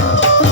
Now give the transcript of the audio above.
Thank oh. you.